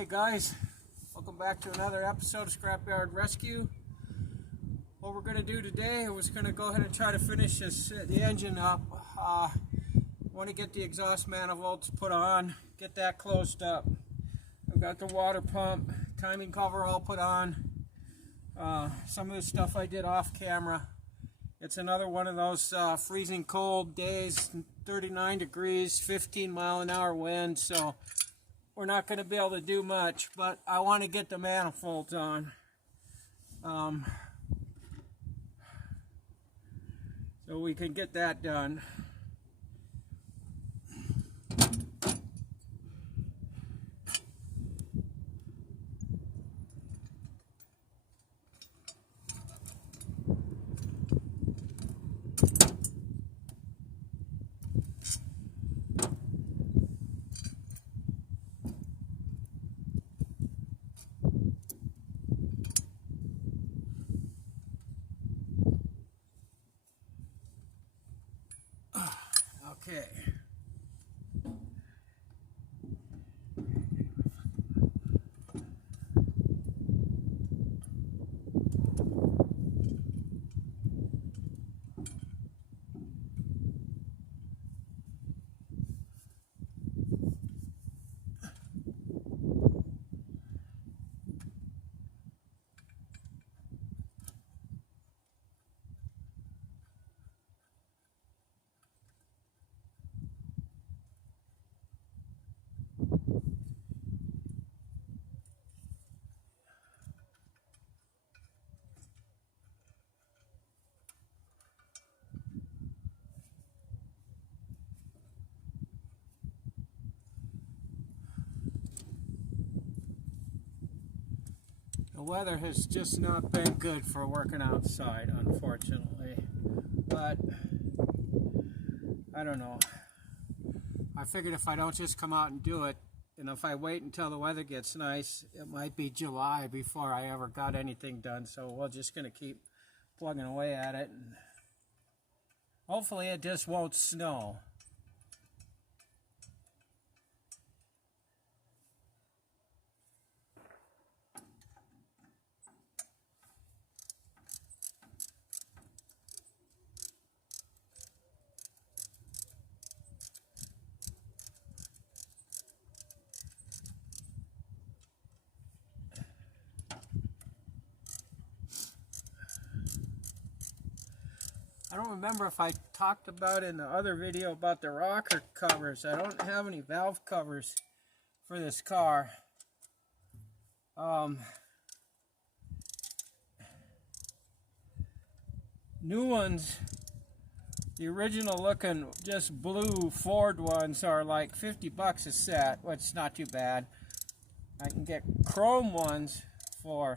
Hey guys, welcome back to another episode of Scrapyard Rescue. What we're going to do today is going to go ahead and try to finish the engine up. Want to get the exhaust manifolds put on, get that closed up. I've got the water pump, timing cover all put on. Some of the stuff I did off camera. It's another one of those freezing cold days, 39 degrees, 15-mile-an-hour wind, so we're not going to be able to do much, but I want to get the manifolds on. So we can get that done. Okay. The weather has just not been good for working outside, unfortunately, but I don't know. I figured if I don't just come out and do it, and if I wait until the weather gets nice, it might be July before I ever got anything done, so we're just going to keep plugging away at it, and hopefully it just won't snow. I don't remember if I talked about in the other video about the rocker covers. I don't have any valve covers for this car. New ones, the original looking just blue Ford ones are like 50 bucks a set, which is not too bad. I can get chrome ones for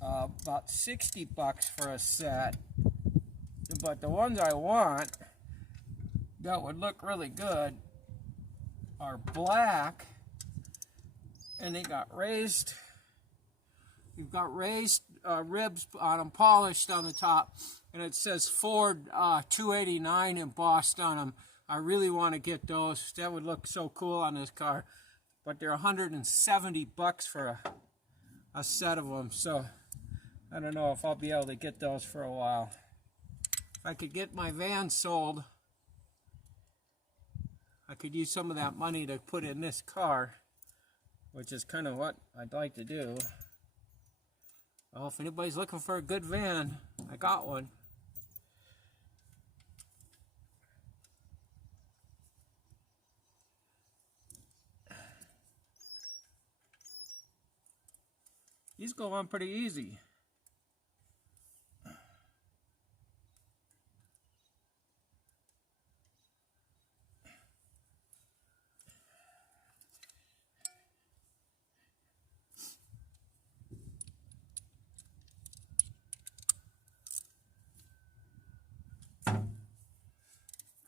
about 60 bucks for a set. But the ones I want that would look really good are black, and they got raised. You've got raised ribs on them, polished on the top, and it says Ford 289 embossed on them. I really want to get those. That would look so cool on this car. But they're 170 bucks for a set of them, so I don't know if I'll be able to get those for a while. I could get my van sold, I could use some of that money to put in this car, which is kind of what I'd like to do. Well, if anybody's looking for a good van, I got one. These go on pretty easy.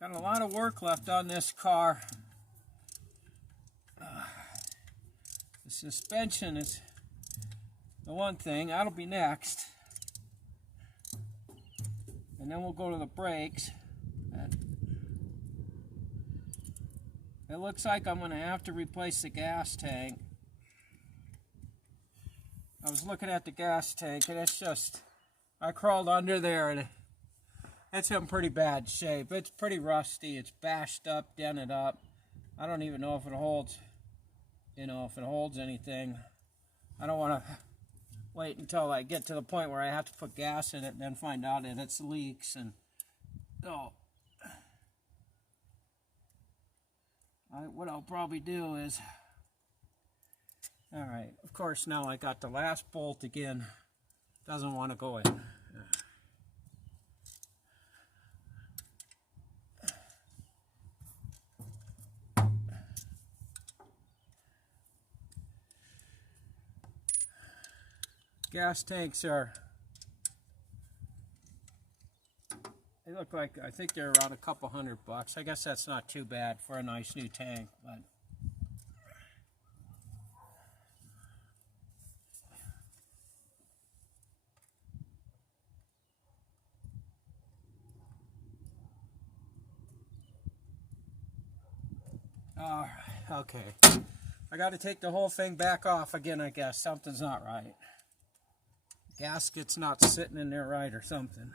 Got a lot of work left on this car. The suspension is the one thing. That'll be next. And then we'll go to the brakes. It looks like I'm going to have to replace the gas tank. I was looking at the gas tank, and it's just, I crawled under there, and it's in pretty bad shape. It's pretty rusty. It's bashed up, dented up. I don't even know if it holds, if it holds anything. I don't want to wait until I get to the point where I have to put gas in it and then find out that it's leaks. And so, what I'll probably do is, all right, of course now I got the last bolt again. Doesn't want to go in. Gas tanks are, they look like, I think they're around a couple $100. I guess that's not too bad for a nice new tank, but all right, okay. I got to take the whole thing back off again, I guess. Something's not right. Gasket's not sitting in there right or something.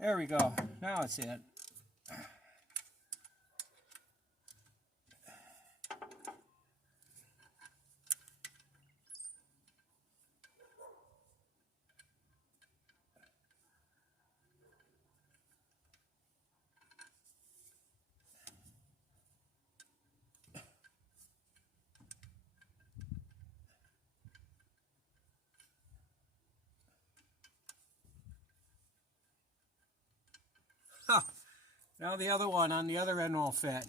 There we go. Now it's in. Huh. Now the other one on the other end won't fit.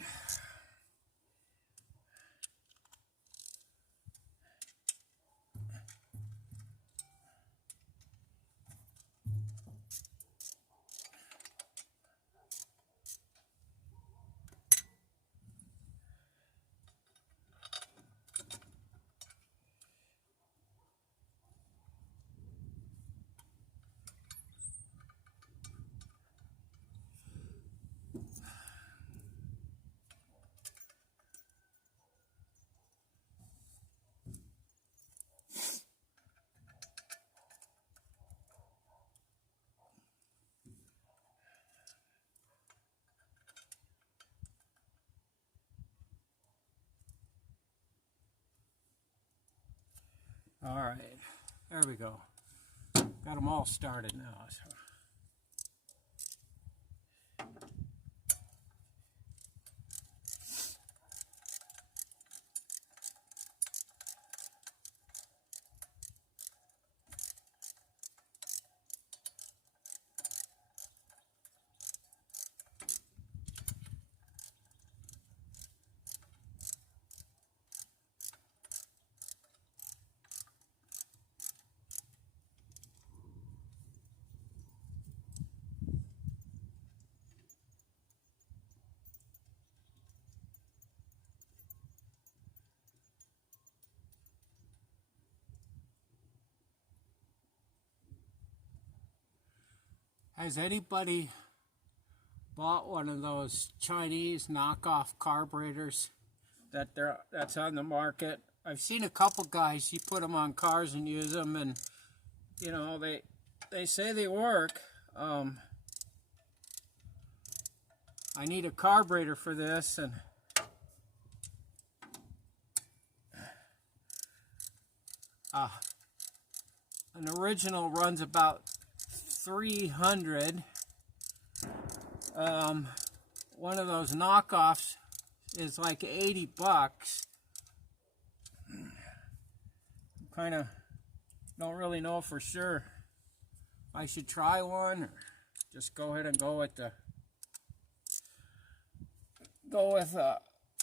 All right, there we go. Got them all started now. So. Has anybody bought one of those Chinese knockoff carburetors that's on the market? I've seen a couple guys, you put them on cars and use them, and you know, they say they work. I need a carburetor for this, and an original runs about 300. One of those knockoffs is like 80 bucks. Kind of don't really know for sure if I should try one or just go ahead and go with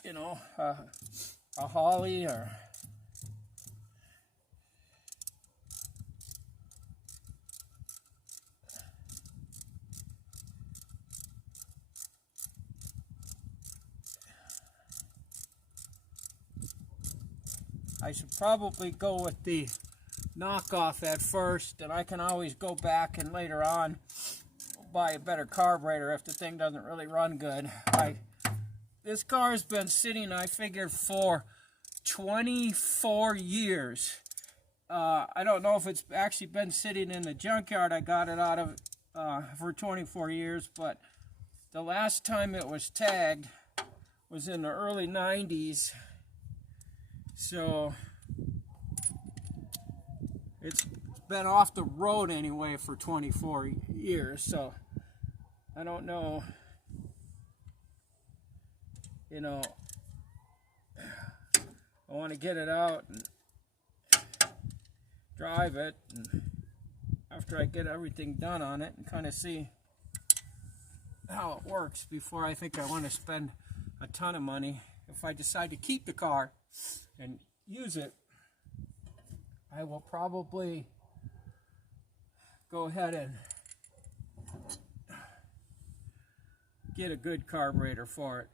you know, a Holly or I should probably go with the knockoff at first, and I can always go back and later on buy a better carburetor if the thing doesn't really run good. This car has been sitting, I figured, for 24 years. I don't know if it's actually been sitting in the junkyard. I got it out of for 24 years, but the last time it was tagged was in the early 90s. So it's been off the road anyway for 24 years. So I don't know, you know, I want to get it out and drive it, and after I get everything done on it and kind of see how it works before I think I want to spend a ton of money. If I decide to keep the car and use it, I will probably go ahead and get a good carburetor for it.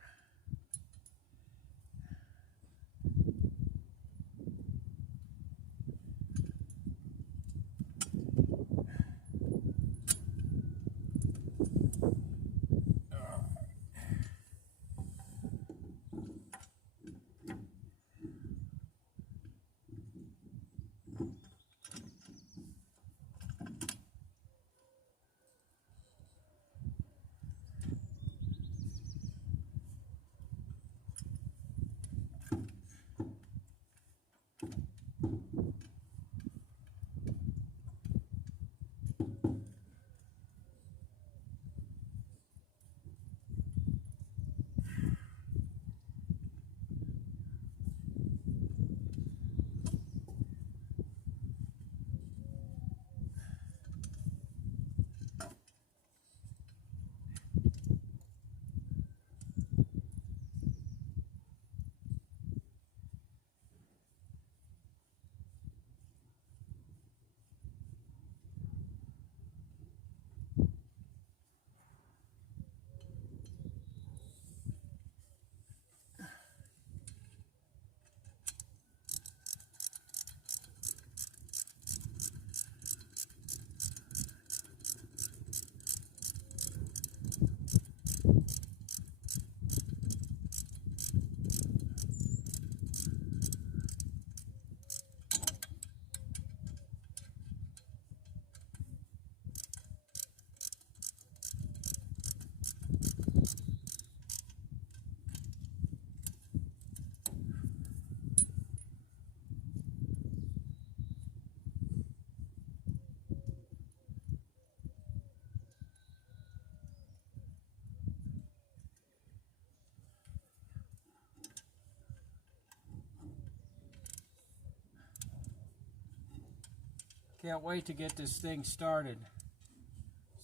Can't wait to get this thing started.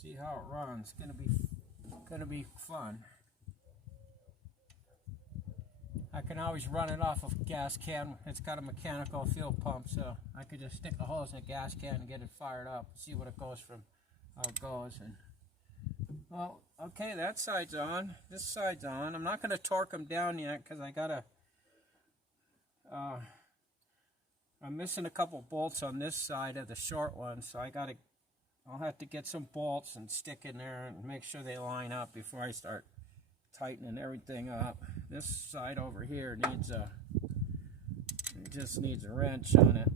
See how it runs. Gonna be fun. I can always run it off of a gas can. It's got a mechanical fuel pump, so I could just stick a hose in a gas can and get it fired up. See what it goes from, how it goes. And well, okay, that side's on. This side's on. I'm not gonna torque them down yet because I gotta. I'm missing a couple bolts on this side of the short one, so I I'll have to get some bolts and stick in there and make sure they line up before I start tightening everything up. This side over here needs it just needs a wrench on it.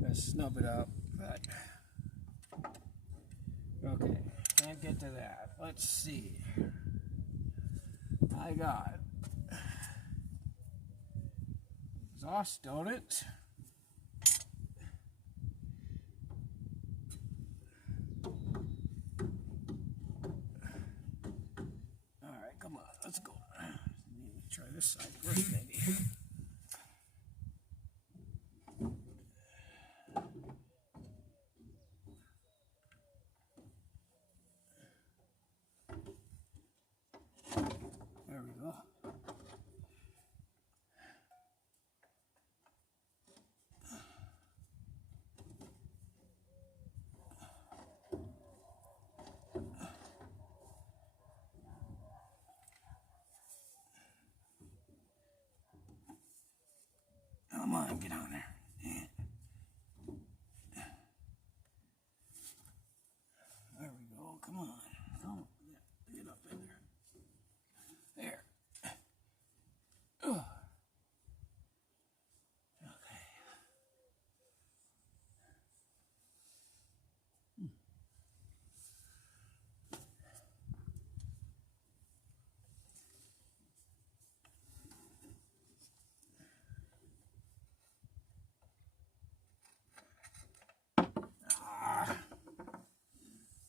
Gotta snub it up, but okay, can't get to that. Let's see. I got exhaust, don't it? Alright, come on, let's go. Try this side first, maybe. There we go. Come on, get on there. Yeah. There we go. Come on. Come on. Get up in there. There. Ugh. Okay.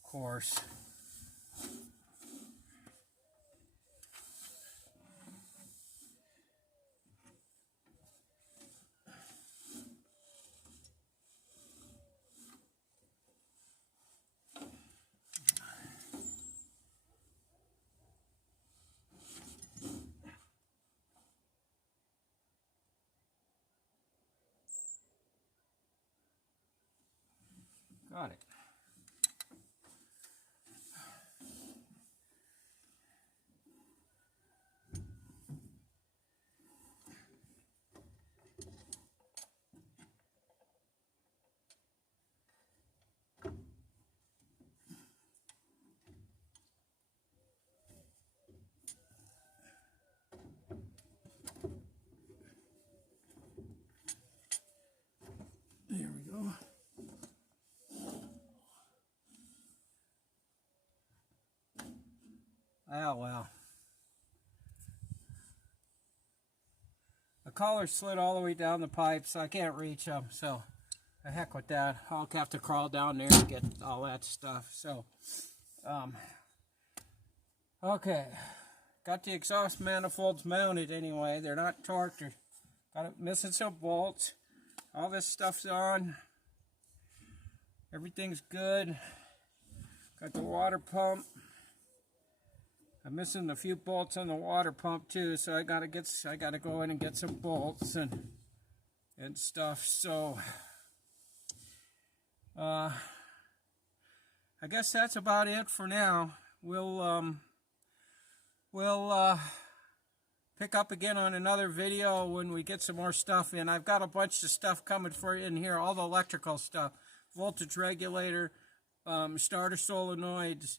Of course. Got it. There we go. Oh well. The collar slid all the way down the pipe, so I can't reach them. So, the heck with that. I'll have to crawl down there and get all that stuff. So, okay. Got the exhaust manifolds mounted anyway. They're not torqued. Got it missing some bolts. All this stuff's on. Everything's good. Got the water pump. I'm missing a few bolts on the water pump too, so I gotta go in and get some bolts and stuff. So I guess that's about it for now. We'll pick up again on another video when we get some more stuff in. I've got a bunch of stuff coming for you in here, all the electrical stuff, voltage regulator, starter solenoids.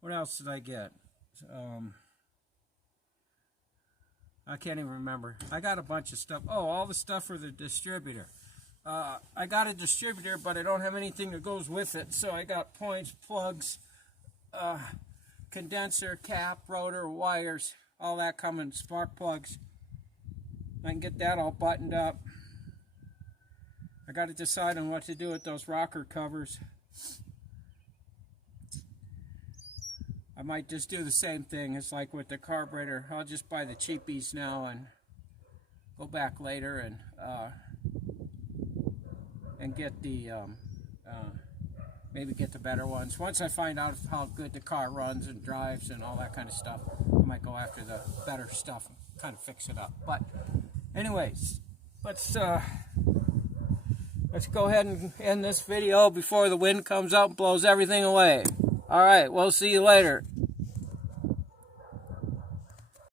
What else did I get? I can't even remember. I got a bunch of stuff. Oh, all the stuff for the distributor. I got a distributor, but I don't have anything that goes with it. So I got points, plugs, condenser, cap, rotor, wires, all that coming, spark plugs. I can get that all buttoned up. I got to decide on what to do with those rocker covers. I might just do the same thing as like with the carburetor. I'll just buy the cheapies now and go back later and get the maybe get the better ones. Once I find out how good the car runs and drives and all that kind of stuff, I might go after the better stuff and kind of fix it up. But anyways, let's go ahead and end this video before the wind comes out and blows everything away. All right, we'll see you later.